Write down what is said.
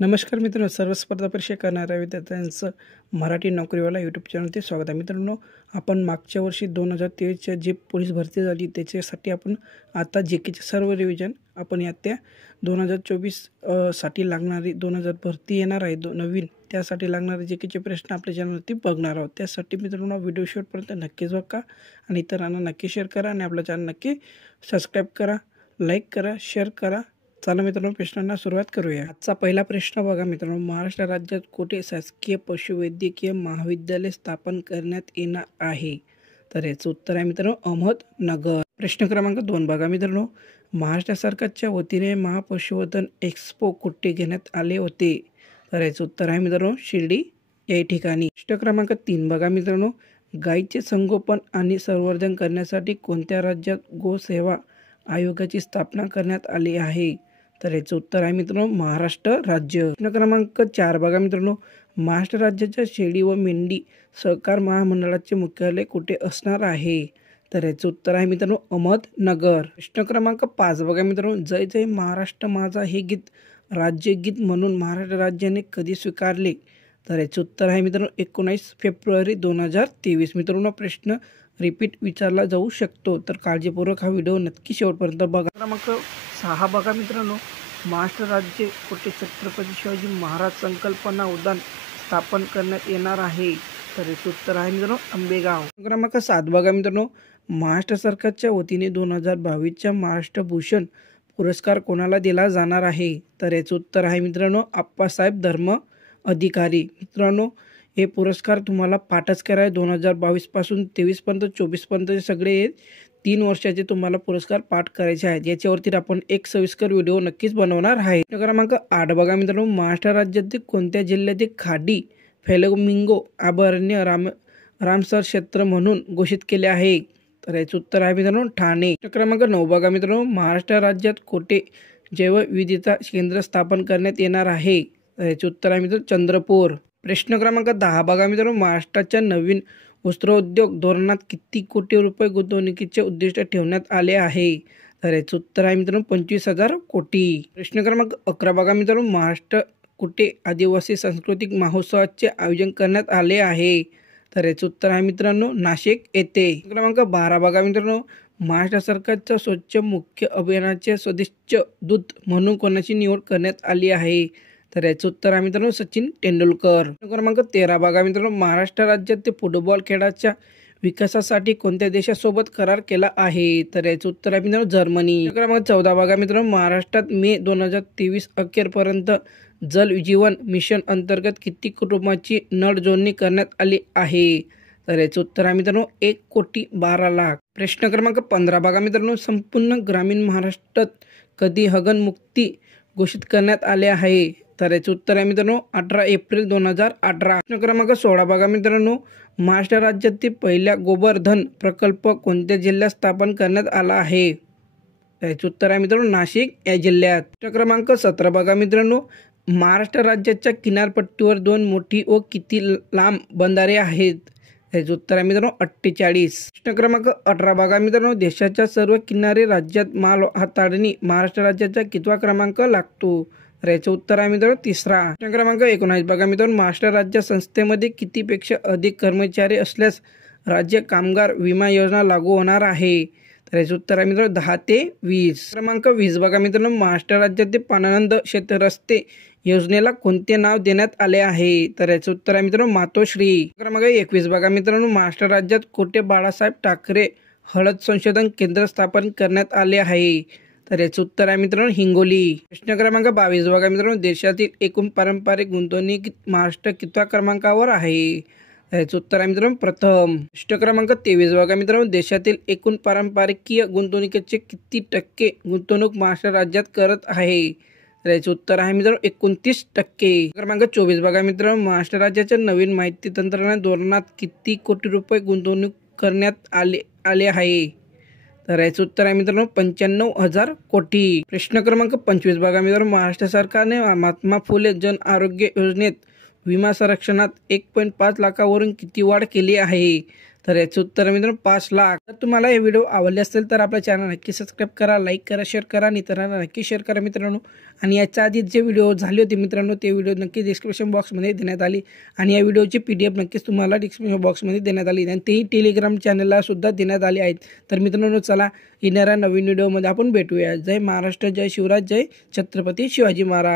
नमस्कार मित्रांनो, सर्व स्पर्धा परीक्षा करणाऱ्या विद्यार्थ्यांचं मराठी नोकरीवाला यूट्यूब चॅनलमध्ये स्वागत आहे. मित्रांनो, आपण मागच्या वर्षी 2023च्या जी पोलीस भरती झाली त्याच्यासाठी आपण आता JKचे सर्व रिव्हिजन आपण त्या 2024 साठी लागणारी 2000 भरती येणार आहे नवीन, त्यासाठी लागणारे JKचे प्रश्न आपल्या चॅनलवरती बघणार आहोत. त्यासाठी मित्रांनो व्हिडिओ शेवटपर्यंत नक्कीच बघा आणि इतरांना नक्की शेअर करा आणि आपलं चॅनल नक्की सबस्क्राईब करा, लाईक करा, शेअर करा. चला मित्रांनो, प्रश्नांना सुरुवात करूया. आजचा पहिला प्रश्न बघा मित्रांनो, महाराष्ट्र राज्यात कोठे शासकीय पशुवैद्यकीय महाविद्यालय स्थापन करण्यात येणार आहे? तर याचं उत्तर आहे मित्रांनो अहमदनगर. प्रश्न क्रमांक 2 बघा मित्रांनो, महाराष्ट्र सरकारच्या वतीने महापशुधन एक्स्पो कुठे घेण्यात आले होते? तर याचं उत्तर आहे मित्रांनो शिर्डी या ठिकाणी. प्रश्न क्रमांक 3 बघा मित्रांनो, गायीचे संगोपन आणि संवर्धन करण्यासाठी कोणत्या राज्यात गोसेवा आयोगाची स्थापना करण्यात आली आहे? तर याचं उत्तर आहे मित्रांनो महाराष्ट्र राज्य. प्रश्न क्रमांक 4 बघा मित्रांनो, महाराष्ट्र राज्याच्या शेळी व मेंढी सहकार महामंडळाचे मुख्यालय कुठे असणार आहे? तर याचं उत्तर आहे मित्रांनो अहमदनगर. प्रश्न क्रमांक 5 बघा मित्रांनो, जय जय महाराष्ट्र माझा हे गीत राज्यगीत म्हणून महाराष्ट्र राज्याने कधी स्वीकारले? तर याचं उत्तर आहे मित्रांनो 19 फेब्रुवारी 2023. मित्रांनो, प्रश्न रिपीट विचारला जाऊ शकतो, तर काळजीपूर्वक हा व्हिडिओ नक्की शेवटपर्यंत बघा. क्रमांक 6 बघा मित्रांनो, महाराष्ट्र राज्य कुठे छत्रपती शिवाजी महाराज संकल्पना उद्यान स्थापन करण्यात येणार आहे? तर याचं उत्तर आहे मित्रांनो आंबेगाव. क्रमांक 7 बघा मित्रांनो, महाराष्ट्र सरकारच्या वतीने 2022च्या महाराष्ट्र भूषण पुरस्कार कोणाला दिला जाणार आहे? तर याचं उत्तर आहे मित्रांनो आप्पासाहेब धर्म अधिकारी. मित्रांनो, हे पुरस्कार तुम्हाला पाठच करायचे 2022 पासून 23 पर्यंत 24 पर्यंत सगळे 3 वर्षाचे तुम्हाला पुरस्कार पाठ करायचे आहेत. याच्यावरती आपण एक सविस्तर व्हिडिओ नक्कीच बनवणार आहे. क्रमांक 8 बघा मित्रांनो, महाराष्ट्र राज्यातील कोणत्या जिल्ह्यातील खाडी फ्लेमिंगो अभयारण्य रामसर क्षेत्र म्हणून घोषित केले आहे? तर याचं उत्तर आहे मित्रांनो ठाणे. क्रमांक 9 बघा मित्रांनो, महाराष्ट्र राज्यात कोठे जैवविविधता केंद्र स्थापन करण्यात येणार आहे? तर याचं उत्तर आहे मित्रांनो चंद्रपूर. प्रश्न क्रमांक 10 बघा मित्रांनो, महाराष्ट्राच्या नवीन वस्त्रोद्योग धोरणात किती कोटी रुपये गुंतवणुकीचे उद्दिष्ट ठेवण्यात आले आहे? तर याचं उत्तर आहे मित्रांनो 25,000 कोटी. प्रश्न क्रमांक 11 बघा मित्रांनो, महाराष्ट्र कुठे आदिवासी सांस्कृतिक महोत्सवाचे आयोजन करण्यात आले आहे? तर याचं उत्तर आहे मित्रांनो नाशिक येथे. क्रमांक 12 बघा मित्रांनो, महाराष्ट्र सरकारच्या स्वच्छ मुख्य अभियानाचे सदस्य दूत म्हणून कोणाची निवड करण्यात आली आहे? तर याचं उत्तर आहे मित्रांनो सचिन तेंडुलकर. क्रमांक 13 बघा मित्रांनो, महाराष्ट्र राज्यात फुटबॉल खेळाच्या विकासासाठी कोणत्या देशासोबत करार केला आहे? तर याचं उत्तर आहे मित्रांनो जर्मनी. क्रमांक 14 बघा मित्रांनो, महाराष्ट्रात मे 2023 अखेरपर्यंत जल जीवन मिशन अंतर्गत किती कुटुंबाची नळ जोडणी करण्यात आली आहे? तर याचं उत्तर आहे मित्रांनो 1,12,00,000. प्रश्न क्रमांक 15 बघा मित्रांनो, संपूर्ण ग्रामीण महाराष्ट्रात कधी हगनमुक्ती घोषित करण्यात आले आहे? तर याचं उत्तर आहे मित्रांनो 18 एप्रिल 2018. प्रश्न क्रमांक 16 बघा मित्रांनो, महाराष्ट्र राज्यातील पहिला गोबरधन प्रकल्प कोणत्या जिल्ह्यात स्थापन करण्यात आला आहे? याचं उत्तर आहे मित्रांनो नाशिक या जिल्ह्यात. प्रश्न क्रमांक 17 बघा मित्रांनो, महाराष्ट्र राज्याच्या किनारपट्टीवर 2 मोठी व किती लांब बंधारे आहेत? याचं उत्तर आहे मित्रांनो 48. प्रश्न क्रमांक 18 बघा मित्रांनो, देशाच्या सर्व किनारी राज्यात माल हाताळणी महाराष्ट्र राज्याचा कितवा क्रमांक लागतो? तर याचं उत्तर आहे मित्रांनो 3रा. प्रश्न क्रमांक 19 बघा मित्रांनो, महाराष्ट्र राज्य संस्थेमध्ये कितीपेक्षा अधिक कर्मचारी असल्यास राज्य कामगार विमा योजना लागू होणार आहे? तर याचं उत्तर आहे मित्रांनो 10 ते 20. क्रमांक 20 बघा मित्रांनो, महाराष्ट्र राज्यातील पानंद रस्ते योजनेला कोणते नाव देण्यात आले आहे? तर याचं उत्तर आहे मित्रांनो मातोश्री. क्रमांक 21 बघा मित्रांनो, महाराष्ट्र राज्यात कोठे बाळासाहेब ठाकरे हळद संशोधन केंद्र स्थापन करण्यात आले आहे? तर याचं उत्तर आहे मित्रांनो हिंगोली. प्रश्न क्रमांक 22 बघा मित्रांनो, देशातील एकूण पारंपरिक गुंतवणूक महाराष्ट्र कितव्या क्रमांकावर आहे? याचं उत्तर आहे मित्रांनो प्रथम. प्रश्न क्रमांक 23 बघा मित्रांनो, देशातील एकूण पारंपरिकीय गुंतवणुकीचे किती टक्के गुंतवणूक महाराष्ट्र राज्यात करत आहे? तर याचं उत्तर आहे मित्रांनो 29%. क्रमांक 24 बघा मित्रांनो, महाराष्ट्र राज्याच्या नवीन माहिती तंत्रज्ञान धोरणात किती कोटी रुपये गुंतवणूक करण्यात आले आहे? तर याचं उत्तर आहे मित्रांनो 95,000 कोटी. प्रश्न क्रमांक 25 बघा मित्रांनो, महाराष्ट्र सरकारने महात्मा फुले जन आरोग्य योजनेत विमा संरक्षणात 1.5 लाखावरून किती वाढ केली आहे? तर याचं उत्तर आहे मित्रांनो 5 लाख. तर तुम्हाला हे व्हिडिओ आवडले असेल तर आपल्या चॅनल नक्की सबस्क्राईब करा, लाईक करा, शेअर करा आणि इतरांना नक्की शेअर करा मित्रांनो. आणि याच्या आधी जे व्हिडिओ झाले होते मित्रांनो ते व्हिडिओ नक्की डिस्क्रिप्शन बॉक्समध्ये देण्यात आली आणि या व्हिडिओची PDF नक्कीच तुम्हाला डिस्क्रिप्शन बॉक्समध्ये देण्यात आली आणि तेही टेलिग्राम चॅनलला सुद्धा देण्यात आले आहेत. तर मित्रांनो चला येणाऱ्या नवीन व्हिडिओमध्ये आपण भेटूया. जय महाराष्ट्र, जय शिवराज, जय छत्रपती शिवाजी महाराज.